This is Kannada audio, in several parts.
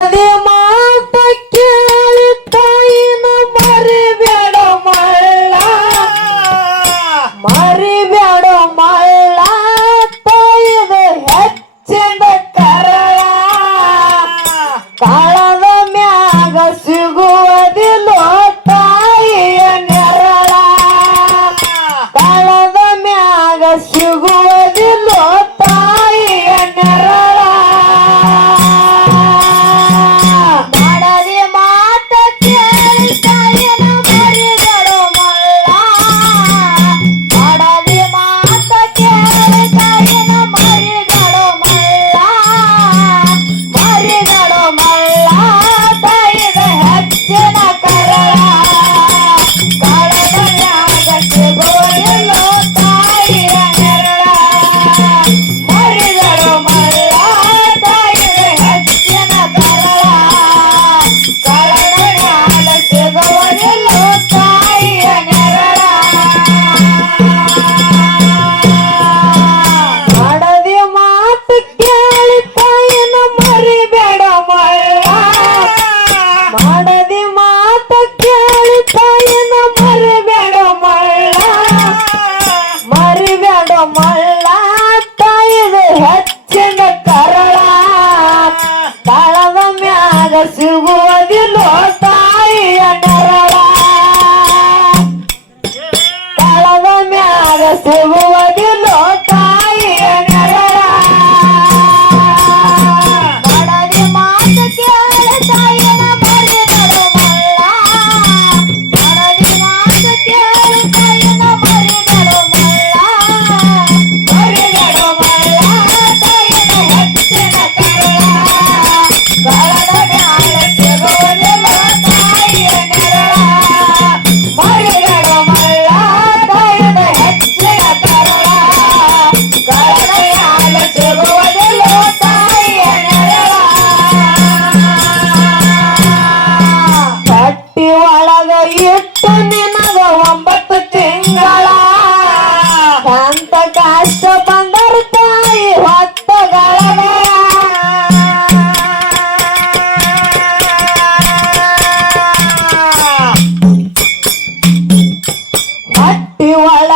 ಅದೇ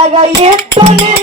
la galleta le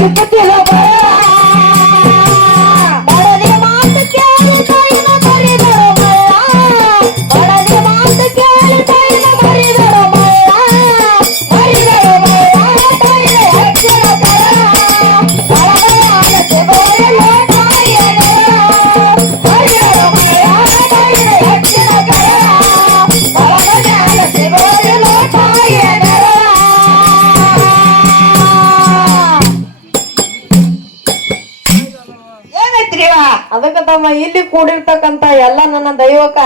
குப்பத்தில போய்? ಏನೈತ್ರಿ ಅದಕ್ಕಂತಮ್ಮ ತಮ್ಮ ಇಲ್ಲಿ ಕೂಡಿರ್ತಕ್ಕಂತ ಎಲ್ಲ ನನ್ನ ದೈವಕ.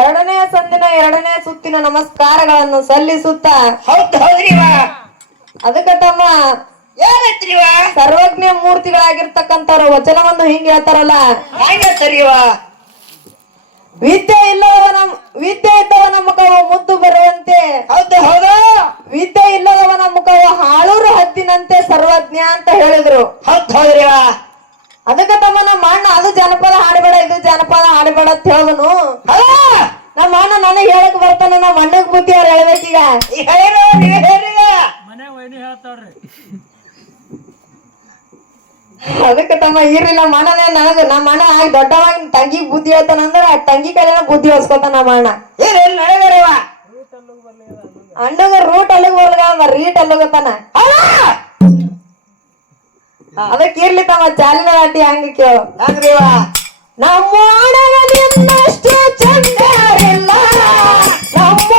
ಎರಡನೇ ಸಂದಿನ ಎರಡನೇ ಸುತ್ತಿನ ನಮಸ್ಕಾರಗಳನ್ನು ಸಲ್ಲಿಸುತ್ತ ಹೌದ್ ಹೌದ್ರಿ ಇವ. ಅದಕ್ಕ ತಮ್ಮ ಏನೈತ್ರಿ ಇವ? ಸರ್ವಜ್ಞ ಮೂರ್ತಿಗಳಾಗಿರ್ತಕ್ಕಂಥವ್ರ ವಚನವನ್ನು ಹಿಂಗ್ ಹೇಳ್ತಾರಲ್ಲ ಹ್ಯಾಂಗೈತ್ರಿ ಇವ? ವಿದ್ಯೆ ಇಲ್ಲದವನ ವಿದ್ಯೆ ಇದ್ದವನ ಮುಖವು ಮುದ್ದು ಬರುವಂತೆ ಹೌದು ಹೌದು ವಿದ್ಯೆ ಇಲ್ಲದವನ ಮುಖವು ಹಾಳೂರು ಹದ್ದಿನಂತೆ ಸರ್ವಜ್ಞ ಅಂತ ಹೇಳಿದ್ರು ಹೌದ್ ಹೌದ್ರಿವಾ. ಅದಕ್ಕ ತಮ್ಮ ನಮ್ಮ ಅಣ್ಣ ಅದು ಜನಪದ ಹಾಡಬೇಡ ಇದು ಜನಪದ ಹಾಡಬೇಡ ಅಂತ ಹೇಳಿದನು. ನಮ್ಮ ಅಣ್ಣ ನನಗೆ ಹೇಳಕ್ ಬರ್ತಾನ ನಮ್ಮ ಅಣ್ಣಗ್ ಬುದ್ಧಿ ಅವ್ರು ಹೇಳ್ಬೇಕೀಗ. ಅದಕ್ಕೆ ತಮ್ಮ ಇರ್ರಿ ನಮ್ಮ ಅಣ್ಣನೇ ನನಗ ನಮ್ಮ ಅಣ್ಣ ಆಗಿ ದೊಡ್ಡವಾಗಿ ತಂಗಿ ಬುದ್ಧಿ ಹೇಳ್ತಾನಂದ್ರ ಆ ತಂಗಿ ಕೈಲೇನ ಬುದ್ಧಿ ಹೊಸ್ಕೊತ ನಮ್ಮ ಅಣ್ಣ ಅಣ್ಣಗ ರೂಟ್ ಅಲ್ಲಿಗೆ ಬರ್ಲಗ ರೀಟ್ ಅಲ್ಲಿಗತ್ತಾನ ಅಲ್ಲ, ಅದಕ್ಕೆ ಇರ್ಲಿ ತಮ್ಮ ಚಾಲಿನ ಲಾಟಿ ಹಂಗ ಕೇಳು ಹ್ಯಾಂಗ್ರಿ ಇವ? ನಮ್ಮ ಅಣ್ಣಗ ನಿನ್ನಷ್ಟು ಚಂದ ಯಾರಿಲ್ಲ ನಮ್ಮ